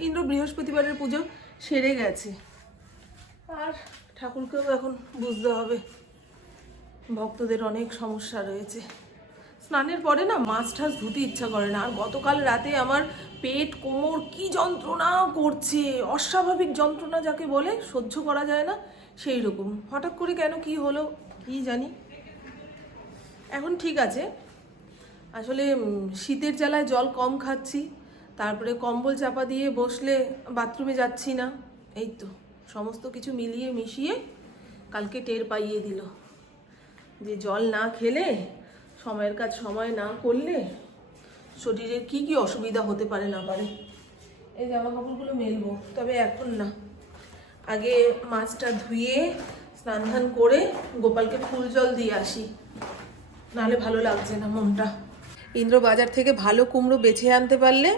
ইন্দ্র বৃহস্পতিবারের পুজো সেরে গেছে। আর ঠাকুরকেও এখন বুঝতে হবে। ভক্তদের অনেক সমস্যা রয়েছে। স্নানের পরে না মাছ টাছ ধুতে ইচ্ছা করে না। আর গতকাল রাতে আমার পেট, কোমর কি যন্ত্রণা করছে। অস্বাভাবিক যন্ত্রণা যাকে বলে, সহ্য করা যায় না। সেই রকম। হঠাৎ করে কেন কি হলো, কি জানি? এখন ঠিক আছে। আসলে শীতের জ্বালায় জল কম খাচ্ছি। তারপরে কম্বল চাপা দিয়ে বসলে বাথরুমে যাচ্ছি না। এই তো, সমস্ত কিছু মিলিয়ে মিশিয়ে কালকে টের পাইয়ে দিল। যে জল না খেলে, সময়ের কাজ সময় না করলে শরীরে কি কি অসুবিধা হতে পারে না পারে। এই জামা কাপড়গুলো মেলবো, তবে এখন না। আগে মাছটা ধুয়ে, স্নান ধান করে গোপালকে ফুল জল দিয়ে আসি। নাহলে ভালো লাগছে না মনটা। ইন্দ্র বাজার থেকে ভালো কুমড়ো বেছে আনতে পারলে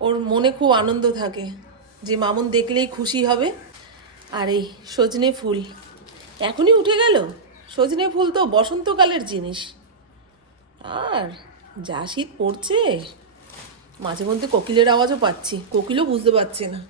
ওর মনে খুব আনন্দ থাকে। যে মামুন দেখলেই খুশি হবে। আর এই সজনে ফুল। এখনই উঠে গেল? সজনে ফুল তো বসন্তকালের জিনিস। আর, যা শীত পড়ছে। মাঝে মধ্যে কোকিলের আওয়াজও পাচ্ছি। কোকিলও বুঝতে পারছে না।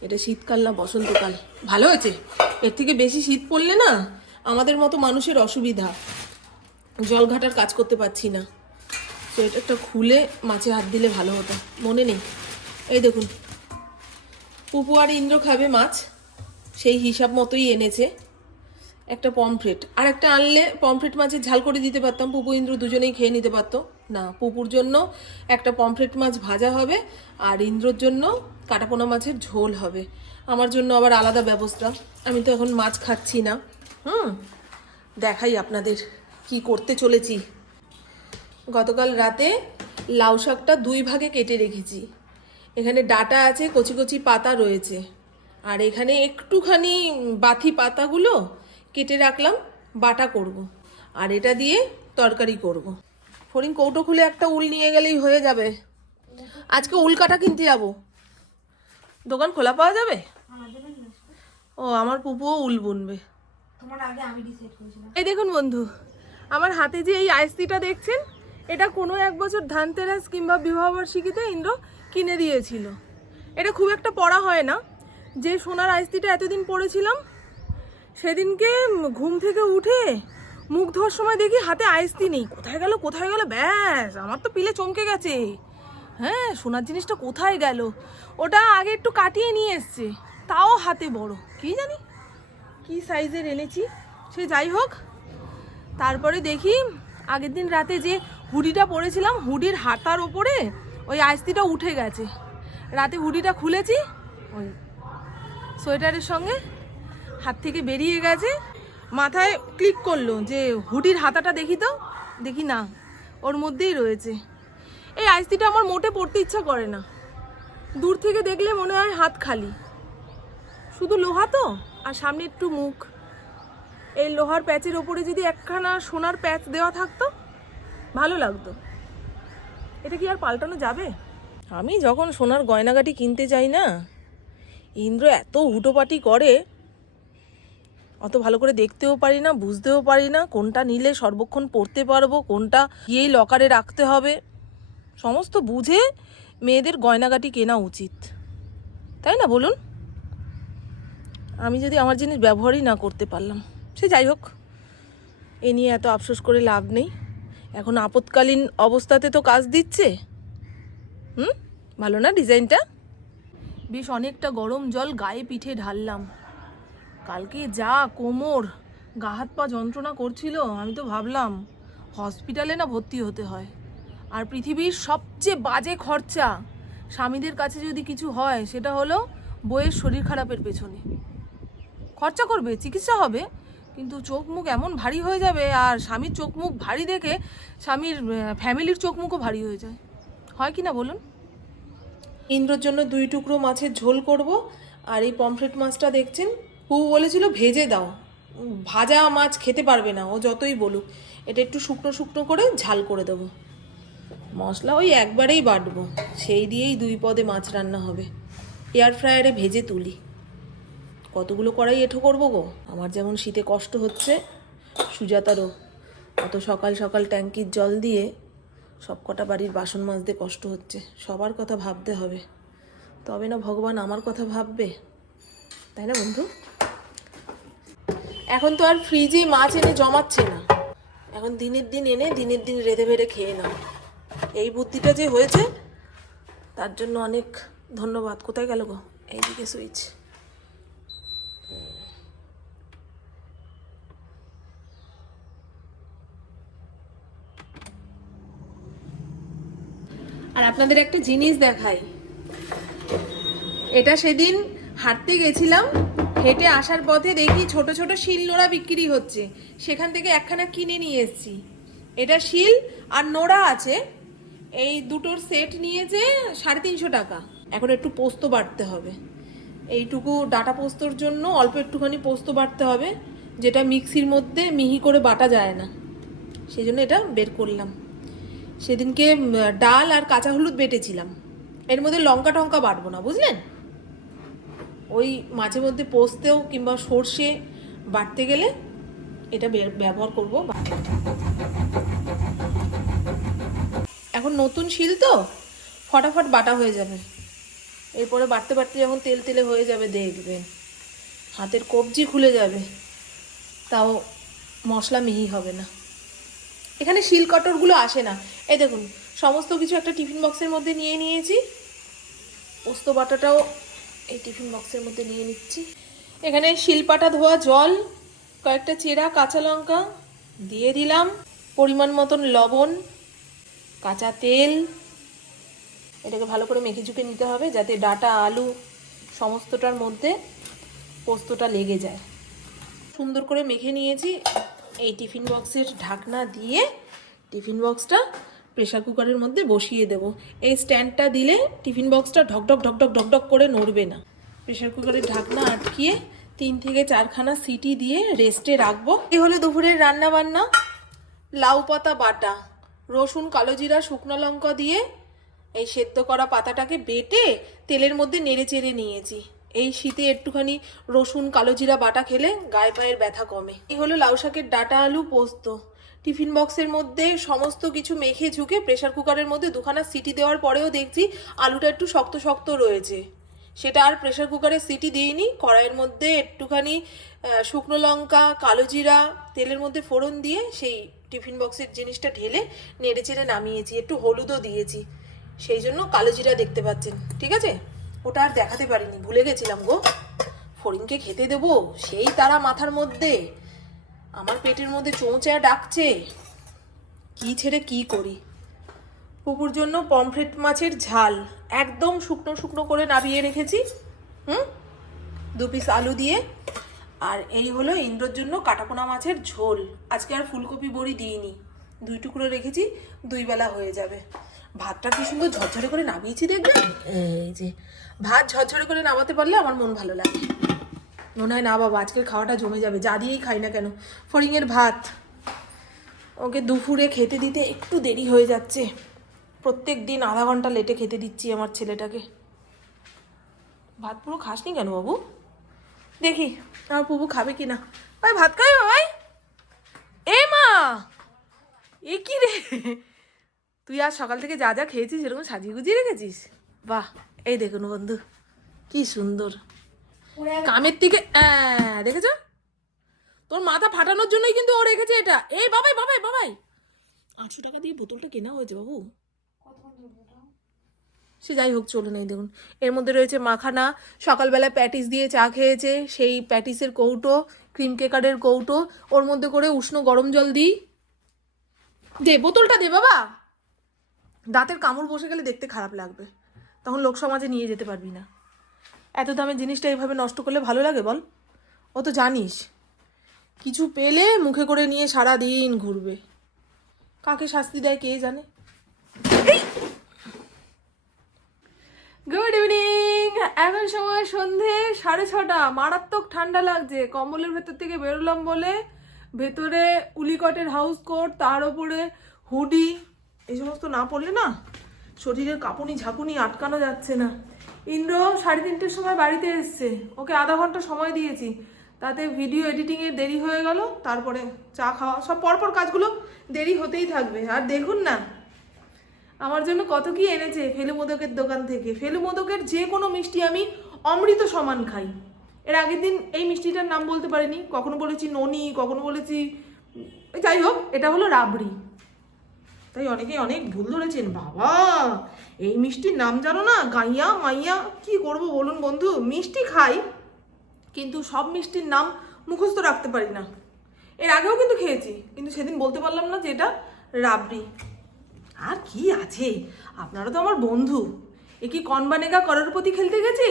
এটা শীতকাল না বসন্তকাল। ভালো হয়েছে। এর থেকে বেশি শীত পড়লে না, আমাদের মতো মানুষের অসুবিধা। জল ঘাটার কাজ করতে পারছি না। সোয়েটারটা খুলে মাছে হাত দিলে ভালো হতো। মনে নেই। এই দেখুন। পুপু আর ইন্দ্র খাবে মাছ। সেই হিসাব মতোই এনেছে। একটা পমফ্রেট। আর একটা আনলে পমফ্রেট মাছের ঝাল করে দিতে পারতাম। পুপু, ইন্দ্র দুজনেই খেয়ে নিতে পারতো। না, পুপুর জন্য একটা পমফ্রেট মাছ ভাজা হবে আর ইন্দ্রর জন্য কাটাপোনা মাছের ঝোল হবে। আমার জন্য আবার আলাদা ব্যবস্থা। আমি তো এখন মাছ খাচ্ছি না। হুম, দেখাই আপনাদের কি করতে চলেছি। গতকাল রাতে লাউ শাকটা দুই ভাগে কেটে রেখেছি। এখানে ডাটা আছে কচি কচি পাতা রয়েছে। আর এখানে একটুখানি বাথি পাতাগুলো কেটে রাখলাম বাটা করব। আর এটা দিয়ে তরকারি করব। ফরিং কৌটো খুলে একটা উল নিয়ে গেলেই হয়ে যাবে। আজকে উল কাটা কিনতে যাব। দোকান খোলা পাওয়া যাবে? ও আমার পুপুও উল বুনবে। এই দেখুন বন্ধু আমার হাতে যে এই আইসিটা দেখছেন এটা কোনো এক বছর ধানতেরাস কিংবা বিবাহবার্ষিকীতে ইন্দ্র কিনে দিয়েছিল। এটা খুব একটা পড়া হয় না। যে সোনার আইসিটা এতদিন পড়েছিলাম, সেদিনকে ঘুম থেকে উঠে মুখ ধোয়ার সময় দেখি হাতে আইস্তি নেই। কোথায় গেল কোথায় গেল? ব্যাস, আমার তো পিলে চমকে গেছে। হ্যাঁ সোনার জিনিসটা কোথায় গেল? ওটা আগে একটু কাটিয়ে নিয়ে এসছে। তাও হাতে বড়। কি জানি? কি সাইজের এনেছি? সে যাই হোক, তারপরে দেখি আগের দিন রাতে যে হুডিটা পরেছিলাম, হুডির হাতার ওপরে ওই আইস্তিটা উঠে গেছে। রাতে হুডিটা খুলেছি, ওই সোয়েটারের সঙ্গে হাত থেকে বেরিয়ে গেছে। মাথায় ক্লিক করল যে হুডির হাতাটা দেখি তো? দেখি না, ওর মধ্যেই রয়েছে। এই আইস্তিটা আমার মোটে পড়তে ইচ্ছা করে না। দূর থেকে দেখলে মনে হয় হাত খালি। শুধু লোহা তো, আর সামনে একটু মুখ। এই লোহার প্যাচের ওপরে যদি একখানা সোনার প্যাচ দেওয়া থাকতো, ভালো লাগতো। এটা কি আর পাল্টানো যাবে? আমি যখন সোনার গয়নাগাটি কিনতে যাই না, ইন্দ্র এত হুটোপাটি করে, অত ভালো করে দেখতেও পারি না, বুঝতেও পারি না কোনটা নিলে সর্বক্ষণ পড়তে পারব, কোনটা গিয়েই লকারে রাখতে হবে। সমস্ত বুঝে মেয়েদের গয়নাগাটি কেনা উচিত। তাই না বলুন? আমি যদি আমার জিনিস ব্যবহারই না করতে পারলাম। সে যাই হোক, এ নিয়ে এত আফসোস করে লাভ নেই। এখন আপৎকালীন অবস্থাতে তো কাজ দিচ্ছে। হুম? ভালো না ডিজাইনটা? বেশ অনেকটা গরম জল গায়ে পিঠে ঢাললাম। কালকে যা কোমর, গা হাত পা যন্ত্রণা করছিল, আমি তো ভাবলাম হসপিটালে না ভর্তি হতে হয়। আর পৃথিবীর সবচেয়ে বাজে খরচা স্বামীদের কাছে যদি কিছু হয়, সেটা হলো বইয়ের শরীর খারাপের পেছনে। খরচা করবে, চিকিৎসা হবে কিন্তু চোখ মুখ এমন ভারী হয়ে যাবে আর স্বামীর চোখ মুখ ভারী দেখে স্বামীর ফ্যামিলির চোখ মুখও ভারী হয়ে যায়। হয় কি না বলুন? ইন্দ্রর জন্য দুই টুকরো মাছের ঝোল করব আর এই পমফ্রেট মাছটা দেখছেন? পু বলেছিল, ভেজে দাও। ভাজা মাছ খেতে পারবে না, ও যতই বলুক। এটা একটু শুকনো শুকনো করে ঝাল করে দেবো। মশলা ওই একবারেই বাটবো। সেই দিয়েই দুই পদে মাছ রান্না হবে। এয়ার ফ্রায়ারে ভেজে তুলি। কতগুলো কড়াই এঁঠো করব গো? আমার যেমন শীতে কষ্ট হচ্ছে, সুজাতারও। অত সকাল সকাল ট্যাঙ্কির জল দিয়ে সব কটা বাড়ির বাসন মাজতে কষ্ট হচ্ছে, সবার কথা ভাবতে হবে। তবে না ভগবান আমার কথা ভাববে, তাই না বন্ধু? এখন তো আর ফ্রিজে মাছ এনে জমাচ্ছে না। এখন দিনের দিন এনে দিনের দিন রেঁধে বেড়ে খেয়ে নাও। এই বুদ্ধিটা যে হয়েছে, তার জন্য অনেক ধন্যবাদ। কোথায় গেল গো? এইদিকে সুইচ। আর আপনাদের একটা জিনিস দেখাই। এটা সেদিন হাঁটতে গেছিলাম, হেঁটে আসার পথে দেখি ছোট ছোট শিল নোড়া বিক্রি হচ্ছে। সেখান থেকে একখানা কিনে নিয়ে এসেছি। এটা শিল আর নোড়া আছে, এই দুটোর সেট নিয়েছে সাড়ে তিনশো টাকা। এখন একটু পোস্ত বাটতে হবে। এইটুকু ডাটা পোস্তর জন্য অল্প একটুখানি পোস্ত বাটতে হবে, যেটা মিক্সির মধ্যে মিহি করে বাটা যায় না। সেই জন্য এটা বের করলাম। সেদিনকে ডাল আর কাঁচা হলুদ বেটেছিলাম। এর মধ্যে লঙ্কা টঙ্কা বাটবো না, বুঝলেন? ওই মাঝে মধ্যে পোস্তেও কিংবা সর্ষে বাটতে গেলে এটা ব্যবহার করব। এখন নতুন শিল তো, ফটাফট বাটা হয়ে যাবে। এরপরে বাটতে বাটতে যখন তেল তেলে হয়ে যাবে, দেখবেন হাতের কবজি খুলে যাবে। তাও মশলা মিহি হবে না। এখানে শিল কটরগুলো আসে না। এই দেখুন, সমস্ত কিছু একটা টিফিন বক্সের মধ্যে নিয়ে নিয়েছি। পোস্ত বাটাটাও এই টিফিন বক্সের মধ্যে নিয়ে নিচ্ছি। এখানে শিলপাটা ধোয়া জল, কয়েকটা চেরা কাঁচা লঙ্কা দিয়ে দিলাম, পরিমাণ মতন লবণ, কাঁচা তেল। এটাকে ভালো করে মেখে ঝুঁকে নিতে হবে যাতে ডাটা, আলু সমস্তটার মধ্যে পোস্তটা লেগে যায়। সুন্দর করে মেখে নিয়েছি। এই টিফিন বক্সের ঢাকনা দিয়ে টিফিন বক্সটা প্রেসার কুকারের মধ্যে বসিয়ে দেব। এই স্ট্যান্ডটা দিলে টিফিন বক্সটা ঢকঢক ঢকঢক ঢকঢক করে নড়বে না। প্রেসার কুকারের ঢাকনা আটকিয়ে তিন থেকে চারখানা সিটি দিয়ে রেস্টে রাখব। এই হলো দুপুরের রান্না বান্না লাউ পাতা বাটা, রসুন, কালো জিরা, শুকনো লঙ্কা দিয়ে এই সেদ্ধ করা পাতাটাকে বেটে তেলের মধ্যে নেড়ে চেড়ে নিয়েছি। এই শীতে একটুখানি রসুন, কালো জিরা, বাটা খেলে গায়ে পায়ের ব্যথা কমে। এই হলো লাউ শাকের ডাটা আলু পোস্ত। টিফিন বক্সের মধ্যে সমস্ত কিছু মেখে ঝুঁকে প্রেসার কুকারের মধ্যে দুখানা সিটি দেওয়ার পরেও দেখছি আলুটা একটু শক্ত শক্ত রয়েছে। সেটা আর প্রেশার কুকারে সিটি দিইনি। কড়াইয়ের মধ্যে একটুখানি শুকনো লঙ্কা, কালো জিরা, তেলের মধ্যে ফোড়ন দিয়ে সেই টিফিন বক্সের জিনিসটা ঢেলে নেড়ে চেড়ে নামিয়েছি। একটু হলুদও দিয়েছি। সেই জন্য কালো জিরা দেখতে পাচ্ছেন। ঠিক আছে? ওটা আর দেখাতে পারিনি, ভুলে গেছিলাম গো। ফড়িংকে খেতে দেবো, সেই তারা মাথার মধ্যে। আমার পেটের মধ্যে চৌচা ডাকছে। কি ছেড়ে কি করি? পুকুর জন্য পমফ্রেট মাছের ঝাল, একদম শুকনো শুকনো করে নাবিয়ে রেখেছি। হুম? দু পিস আলু দিয়ে। আর এই হলো ইন্দ্রর জন্য কাটাপোনা মাছের ঝোল। আজকে আর ফুলকপি বড়ি দিইনি। দুই টুকরো রেখেছি, দুই বেলা হয়ে যাবে। ভাতটা কি সুন্দর ঝরঝরে করে নামিয়েছি দেখবেন এই যে, ভাত ঝরঝরে করে নামাতে পারলে আমার মন ভালো লাগে। মনে হয়, না বাবা, আজকের খাওয়াটা জমে যাবে, যা দিয়েই খাই না কেন? ফড়িংয়ের ভাত। ওকে দুপুরে খেতে দিতে একটু দেরি হয়ে যাচ্ছে। প্রত্যেক দিন আধা ঘণ্টা লেটে খেতে দিচ্ছি আমার ছেলেটাকে। ভাত পুরো খাসনি কেন বাবু? দেখি, আমার পুবু খাবে কি না ভাই, ভাত খাবে ভাই এ মা! এ কি রে? তুই আজ সকাল থেকে যা যা খেয়েছিস এরকম সাজিয়ে গুজিয়ে রেখেছিস? বাহ এই দেখুন বন্ধু কি সুন্দর। কামের থেকে আহ, দেখেছ? তোর মাথা ফাটানোর জন্যই কিন্তু ও রেখেছে এটা। এই বাবাই বাবাই বাবাই। আটশো টাকা দিয়ে বোতলটা কেনা হয়েছে বাবু। সে যাই হোক চলে নেই দেখুন। এর মধ্যে রয়েছে মাখানা সকালবেলা প্যাটিস দিয়ে চা খেয়েছে সেই প্যাটিসের কৌটো ক্রিম কেকারের কৌটো ওর মধ্যে করে উষ্ণ গরম জল দিই। দে বোতলটা দে বাবা। দাঁতের কামড় বসে গেলে দেখতে খারাপ লাগবে। তখন লোক সমাজে নিয়ে যেতে পারবি না। এত দামের জিনিসটা এইভাবে নষ্ট করলে ভালো লাগে বল? ও তো জানিস, কিছু পেলে মুখে করে নিয়ে সারা দিন ঘুরবে। কাকে শাস্তি দেয় কে জানে? গুড ইভিনিং এখন সময় সন্ধে সাড়ে ছটা। মারাত্মক ঠান্ডা লাগছে। কম্বলের ভেতর থেকে বেরোলাম বলে ভেতরে উলিকটের হাউস কোট তার ওপরে হুডি এই সমস্ত না পড়লে না শরীরের কাঁপুনি ঝাঁকুনি আটকানো যাচ্ছে না। ইন্দ্র সাড়ে তিনটের সময় বাড়িতে এসছে। ওকে আধা ঘণ্টা সময় দিয়েছি। তাতে ভিডিও এডিটিংয়ে দেরি হয়ে গেল, তারপরে চা খাওয়া, সব পরপর কাজগুলো দেরি হতেই থাকবে। আর দেখুন না, আমার জন্য কত কি এনেছে ফেলু মোদকের দোকান থেকে। ফেলু মোদকের যে কোনো মিষ্টি আমি অমৃত সমান খাই। এর আগের দিন এই মিষ্টিটার নাম বলতে পারিনি। কখনো বলেছি ননি, কখনো বলেছি, যাই হোক, এটা হলো রাবড়ি। তাই অনেকে অনেক ভুল ধরেছেন। বাবা, এই মিষ্টির নাম জানো না? গাইয়া মাইয়া, কি করব বলুন বন্ধু? মিষ্টি খাই, কিন্তু সব মিষ্টির নাম মুখস্থ রাখতে পারি না। এর আগেও কিন্তু খেয়েছি, কিন্তু সেদিন বলতে পারলাম না যে এটা রাবড়ি। আর কি আছে? আপনারা তো আমার বন্ধু। এ কি কনবানেগা করার প্রতি খেলতে গেছি?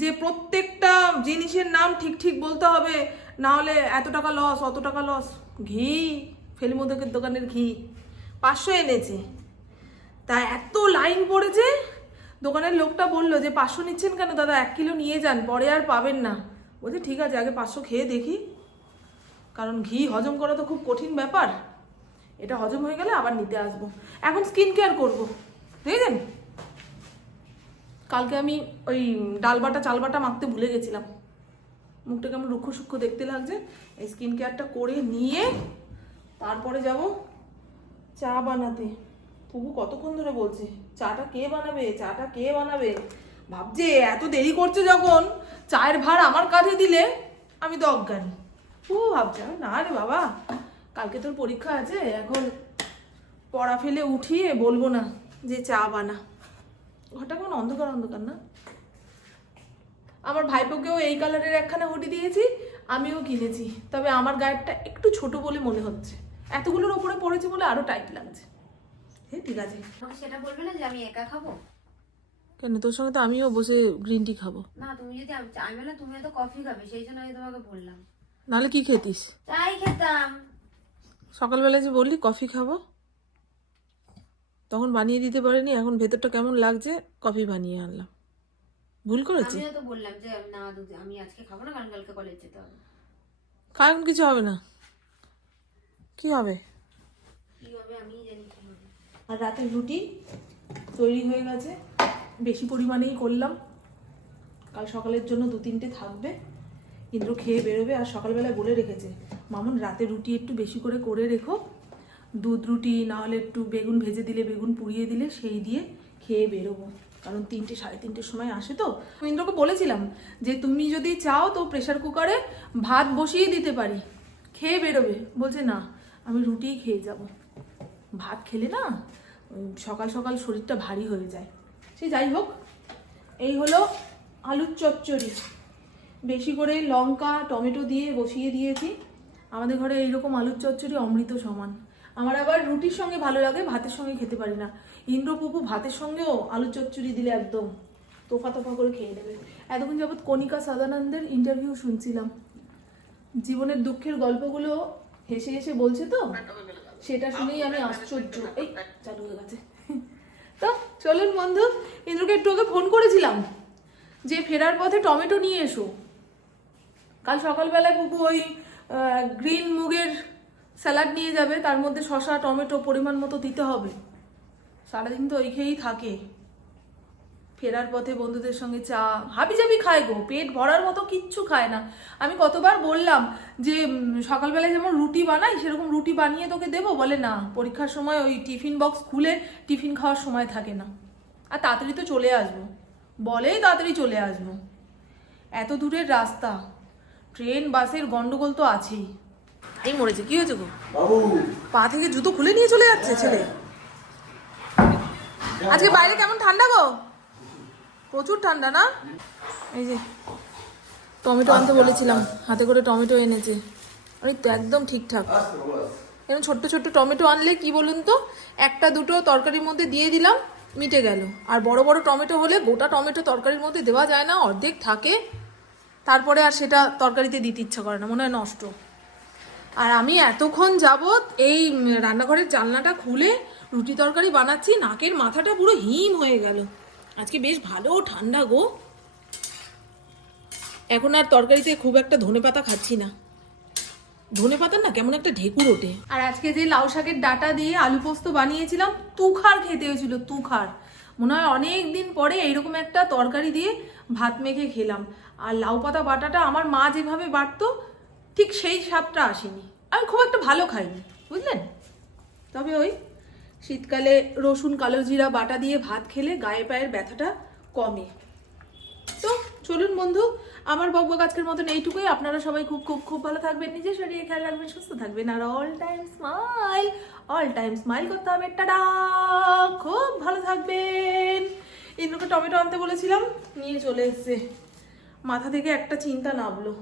যে প্রত্যেকটা জিনিসের নাম ঠিক ঠিক বলতে হবে, না হলে এত টাকা লস অত টাকা লস ঘি, ফেলিমোদকের দোকানের ঘি। পাঁচশো এনেছে। তা এত লাইন পড়েছে? দোকানের লোকটা বলল যে, পাঁচশো নিচ্ছেন কেন? দাদা, এক কিলো নিয়ে যান, পরে আর পাবেন না। বলছে, ঠিক আছে, আগে পাঁচশো খেয়ে দেখি। কারণ ঘি হজম করা তো খুব কঠিন ব্যাপার। এটা হজম হয়ে গেলে আবার নিতে আসব। এখন স্কিন কেয়ার করব। দেখেছেন? কালকে আমি ওই ডালবাটা, চালবাটা মাখতে ভুলে গেছিলাম। মুখটা কেমন রুক্ষ সূক্ষ্ম দেখতে লাগছে। এই স্কিন কেয়ারটা করে নিয়ে তারপরে যাব। চা বানাতে। তবু কতক্ষণ ধরে বলছে, চাটা কে বানাবে, চাটা কে বানাবে? ভাবছে এত দেরি করছে যখন, চায়ের ভার আমার কাঁধে দিলে আমি তো অজ্ঞানী। ও ভাবছে না রে বাবা, কালকে তোর পরীক্ষা আছে, এখন পড়া ফেলে উঠিয়ে বলব না যে চা বানা। ঘরটা কেমন অন্ধকার অন্ধকার না? আমার ভাইপোকেও এই কালারের একখানা হুডি দিয়েছি, আমিও কিনেছি, তবে আমার গায়েরটা একটু ছোট বলে মনে হচ্ছে। এতগুলোর ওপরে পড়েছে বলে আরও টাইট লাগছে। হ্যাঁ ঠিক আছে। সেটা বলবে না যে আমি একা খাব? কেন? তোর সঙ্গে তো আমিও বসে গ্রিন টি খাব। না তুমি যদি আমি বললাম তুমি হয়তো কফি খাবে সেই জন্য আমি তোমাকে বললাম। নাহলে কি খেতিস? চাই খেতাম। সকালবেলা যে বললি কফি খাব তখন বানিয়ে দিতে পারিনি এখন ভেতরটা কেমন লাগছে কফি বানিয়ে আনলাম। ভুল করেছি আমিও তো বললাম যে না আমি আজকে খাব না কারণ কালকে কলেজ যেতে হবে। কারণ কিছু হবে না। কি হবে? কি হবে আমি জানি কি হবে। আর রাতের রুটি তৈরি হয়ে গেছে। বেশি পরিমাণেই করলাম। কাল সকালের জন্য দু তিনটে থাকবে। ইন্দ্র খেয়ে বেরোবে আর সকালবেলায় বলে রেখেছে মামুন রাতে রুটি একটু বেশি করে করে রেখো। দুধ রুটি না হলে একটু বেগুন ভেজে দিলে বেগুন পুড়িয়ে দিলে সেই দিয়ে খেয়ে বেরোবো। কারণ তিনটে সাড়ে তিনটের সময় আসে তো। আমি ইন্দ্রকে বলেছিলাম যে তুমি যদি চাও তো প্রেশার কুকারে ভাত বসিয়ে দিতে পারি। খেয়ে বেরোবে। বলছে না। আমি রুটিই খেয়ে যাব। ভাত খেলে না সকাল সকাল শরীরটা ভারী হয়ে যায়। সে যাই হোক, এই হলো আলুর চচ্চড়ি। বেশি করে লঙ্কা, টমেটো দিয়ে বসিয়ে দিয়েছি। আমাদের ঘরে এইরকম আলুর চচ্চড়ি অমৃত সমান। আমার আবার রুটির সঙ্গে ভালো লাগে, ভাতের সঙ্গে খেতে পারি না। ইন্দ্রপুপু ভাতের সঙ্গেও আলুর চচ্চড়ি দিলে একদম তোফা তোফা করে খেয়ে নেবে। এতক্ষণ যাবৎ কণিকা সদানন্দের ইন্টারভিউ শুনছিলাম। জীবনের দুঃখের গল্পগুলো হেসে হেসে বলছে তো? সেটা শুনেই আমি আশ্চর্য। এই চালু হয়ে গেছে। তো চলুন বন্ধু ইন্দ্রকে একটু ওকে ফোন করেছিলাম যে ফেরার পথে টমেটো নিয়ে এসো। কাল সকালবেলায় বুবু ওই গ্রিন মুগের স্যালাড নিয়ে যাবে। তার মধ্যে শসা টমেটো পরিমাণ মতো দিতে হবে। সারাদিন তো ওই খেয়েই থাকে। ফেরার পথে বন্ধুদের সঙ্গে চা হাবি জাবি খায় গো পেট ভরার মতো কিচ্ছু খায় না। আমি কতবার বললাম যে সকালবেলায় যেমন রুটি বানাই সেরকম রুটি বানিয়ে তোকে দেবো? বলে না পরীক্ষার সময় ওই টিফিন বক্স খুলে টিফিন খাওয়ার সময় থাকে না। আর তাড়াতাড়ি তো চলে আসব। বলেই তাড়াতাড়ি চলে আসব। এত দূরের রাস্তা ট্রেন বাসের গন্ডগোল তো আছেই। এই মরেছে কি হয়েছে গো? পা থেকে জুতো খুলে নিয়ে চলে যাচ্ছে ছেলে। আজকে বাইরে কেমন ঠান্ডা গো? প্রচুর ঠান্ডা না? এই যে, টমেটো আনতে বলেছিলাম, হাতে করে টমেটো এনেছে। ওই তো একদম ঠিকঠাক। এরকম ছোট্ট ছোট্ট টমেটো আনলে কি বলুন তো, একটা দুটো তরকারির মধ্যে দিয়ে দিলাম, মিটে গেল। আর বড় বড় টমেটো হলে গোটা টমেটো তরকারির মধ্যে দেওয়া যায় না, অর্ধেক থাকে। তারপরে আর সেটা তরকারিতে দিতে ইচ্ছা করে না, মনে হয় নষ্ট। আর আমি এতক্ষণ যাবৎ এই রান্নাঘরের জানলাটা খুলে রুটি তরকারি বানাচ্ছি, নাকের মাথাটা পুরো হিম হয়ে গেল। আজকে বেশ ভালো ঠান্ডা গো। এখন আর তরকারিতে খুব একটা ধনে পাতা খাচ্ছি না। ধনে পাতা না কেমন একটা ঢেকুর ওঠে। আর আজকে যে লাউ শাকের ডাটা দিয়ে আলু পোস্ত বানিয়েছিলাম, তুখার খেতে হয়েছিল, তুখার। মনে হয় অনেক দিন পরে এইরকম একটা তরকারি দিয়ে ভাত মেখে খেলাম। আর লাউ পাতা বাটাটা আমার মা যেভাবে বাটতো, ঠিক সেই স্বাদটা আসেনি। আমি খুব একটা ভালো খাইনি, বুঝলেন? তবে ওই শীতকালে রসুন, কালো জিরা, বাটা দিয়ে ভাত খেলে গায়ে পায়ের ব্যথাটা কমে। তো চলুন বন্ধু, আমার বকবক আজকের মতন এইটুকুই। আপনারা সবাই খুব খুব খুব ভালো থাকবেন, নিজের শরীরে খেয়াল রাখবেন, সুস্থ থাকবেন, আর all time smile all time smile করতে হবে। খুব ভালো থাকবেন। ইন্দ্রকে টমেটো আনতে বলেছিলাম, নিয়ে চলে এসছে। মাথা থেকে একটা চিন্তা নামলো